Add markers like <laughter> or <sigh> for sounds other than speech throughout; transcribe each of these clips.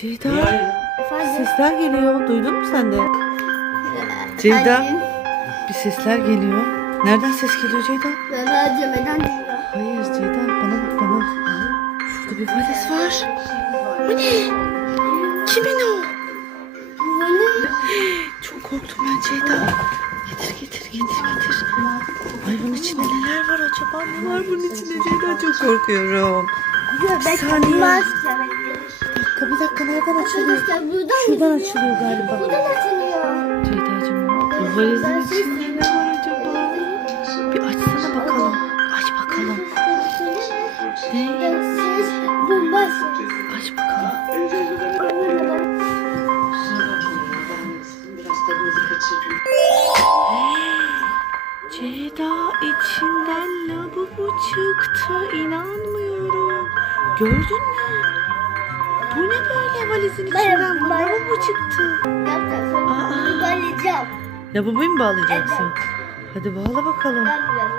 Ceyda Efendim? sesler geliyor. Duydun mu sen de? Ceyda bir sesler geliyor. Nereden ses geliyor Ceyda? Bana cemeden geliyor. Hayır Ceyda bana bak bana. Şurada bir valiz var. Bu ne? Kimin o? Çok korktum ben Ceyda. Getir getir getir getir. Ay bunun içinde neler var acaba? Ne var bunun içinde Ceyda? Çok korkuyorum. Göbek saniye. olmaz. Dakika bir dakika nereden açılıyor? Arkadaşlar buradan Şuradan mı? açılıyor galiba. Buradan açılıyor. Ceyda'cığım bu valizin içinde ne var acaba? Bir açsana bakalım. Aç bakalım. Ne? Aç bakalım. Ceyda içinden lavabo çıktı. İnanmıyorum. Gördün mü? Valizin içinden bu ben- lavabo çıktı. Yapacağım. Aa. Bağlayacağım. Lavaboyu mu bağlayacaksın? Hadi bağla bakalım. Ben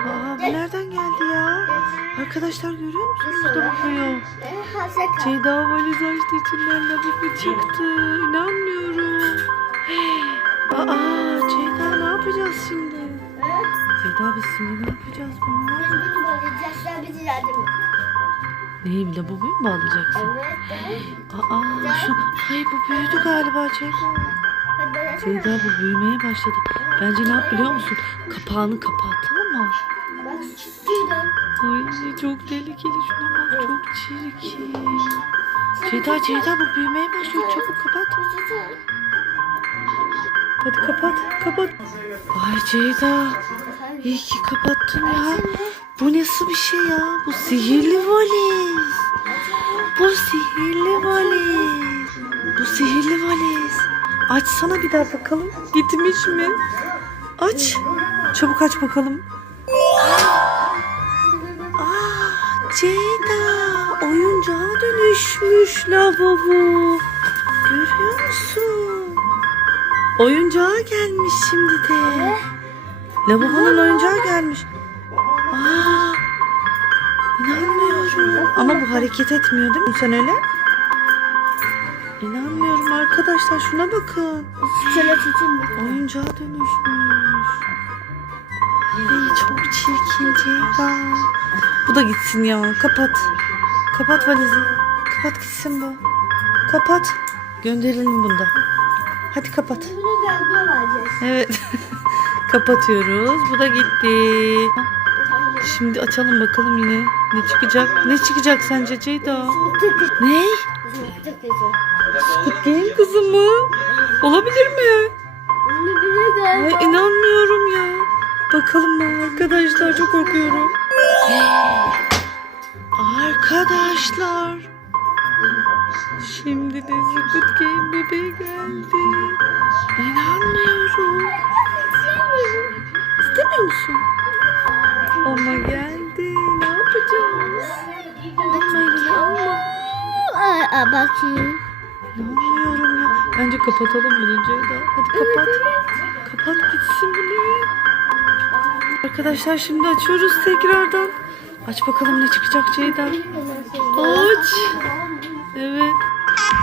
Aa bu nereden geldi ya? Arkadaşlar görüyor musunuz lavaboyu? Haseka. Ceyda valiz açtı içinden lavabo çıktı. İnanmıyorum. Aa Ceyda ne yapacağız şimdi? Ceyda biz şimdi ne yapacağız bunu? Biz bunu bağlayacağız. Sen bize yardım et. Neyi lavaboyu mu bağlayacaksın? Evet. Aa şu... Hayır bu büyüdü galiba Ceyda. Ceyda bu büyümeye başladı. Bence ne yap biliyor musun? Kapağını kapat tamam mı? Bak. Ay çok tehlikeli şuna bak çok çirkin. Ceyda Ceyda bu büyümeye başlıyor çabuk kapat. Hadi kapat kapat. Ay Ceyda iyi ki kapattın ya. Bu nasıl bir şey ya? Bu sihirli valiz. Bu sihirli valiz. Bu sihirli valiz. Açsana bir daha bakalım. Gitmiş mi? Aç. Çabuk aç bakalım. Aa, Ceyda oyuncağa dönüşmüş lavabo. Görüyor musun? Oyuncağa gelmiş şimdi de. Lavabonun oyuncağı gelmiş. Aa, inanmıyorum. Ama bu hareket etmiyor değil mi? Sen öyle? İnanmıyorum arkadaşlar şuna bakın. Şöyle tutun. Oyuncağa dönüşmüş. Ay çok çirkin Ceyda. Bu da gitsin ya. Kapat. Kapat valizi. Kapat gitsin bu. Kapat. Gönderelim bunda. Hadi kapat. Bunu gölge vereceğiz. Evet. <laughs> Kapatıyoruz. Bu da gitti. Şimdi açalım bakalım yine. Ne çıkacak? Ne çıkacak sence Ceyda? Ne? Squid Game kızı mı? Olabilir mi? Ay inanmıyorum ya. Bakalım mı arkadaşlar çok korkuyorum. Arkadaşlar. Şimdi de Squid Game bebeği geldi. İnanmıyorum. İstemiyor musun? Ama geldi. Ne yapacağız? Alma elini alma. Aa, aa, bakayım. İnanmıyorum ya. Bence kapatalım bunu Ceyda. Hadi kapat. Kapat gitsin bu ne? Arkadaşlar şimdi açıyoruz tekrardan. Aç bakalım ne çıkacak Ceyda. Aç. Evet.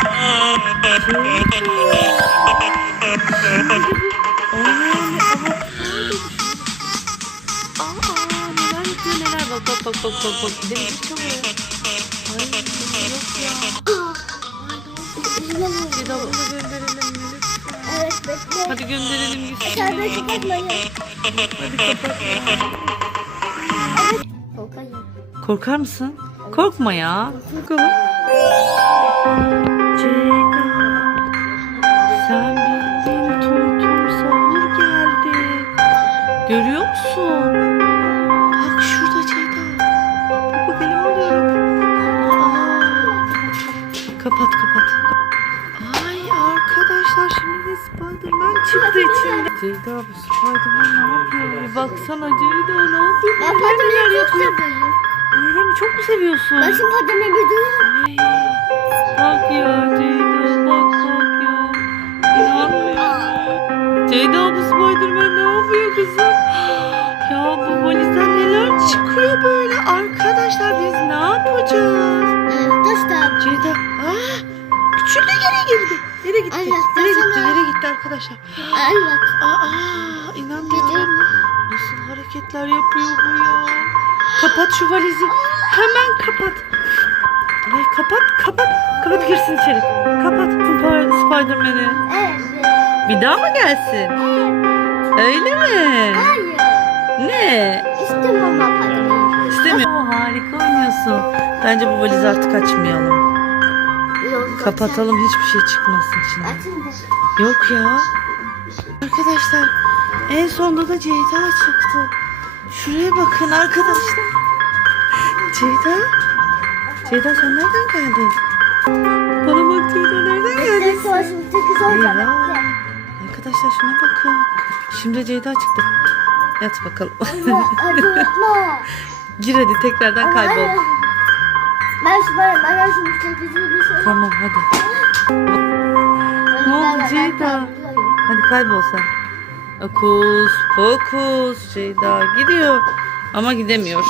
Allah'ım <laughs> bak bak bak bak gidelim çalıyor. Ay yok ya. Ceyda bunu da gönderelim mi lütfen? Evet bekle. Hadi gönderelim gitsin. Dışarıda kapatmayın. Hadi kapat ya. Korkayım. Korkar mısın? Korkma ya. Bakalım. Ceyda. Sen bildin tum tum sahur geldi. Görüyor musun? Kapat kapat. Ay arkadaşlar şimdi de Spiderman çıktı içinde. Ceyda bu Spiderman ne yapıyor? Bir baksana Ceyda ne yapıyor? Ben Neler çok yapıyor? seviyorum. Öyle mi? Çok mu seviyorsun? Ben şimdi patlamayı bir duyuyorum. Ay, Yere gitti. Ay, Yere gitti. Yere gitti arkadaşlar. Ay bak. Aa inanmıyorum. Nasıl hareketler yapıyor bu ya? Kapat şu valizi. Hemen kapat. Ay kapat kapat. Kapat girsin içeri. Kapat Spiderman'i. Evet. Bir daha mı gelsin? Öyle mi? Hayır. Ne? İstemem patlayı. İstemiyor. Oo, harika oynuyorsun. Bence bu valizi artık açmayalım. Kapatalım hiçbir şey çıkmasın. Açın da. Yok ya. Arkadaşlar en sonunda da Ceyda çıktı. Şuraya bakın arkadaşlar. Ceyda. Ceyda sen nereden geldin? Bana bak Ceyda nereden geldin? Eyvah. Arkadaşlar şuna bakın. Şimdi Ceyda çıktı. Yat bakalım. <laughs> Gir hadi tekrardan kaybol. Ben şu ben ben şu sekizi bir şey. Tamam hadi. Ne oldu Ceyda? Hadi kaybol sen. Okus pokus Ceyda gidiyor. Ama gidemiyor.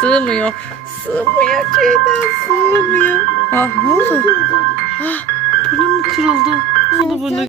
Sığmıyor. Sığmıyor Ceyda sığmıyor. Ah ne oldu? Ah burnu mu kırıldı? Ne oldu burnu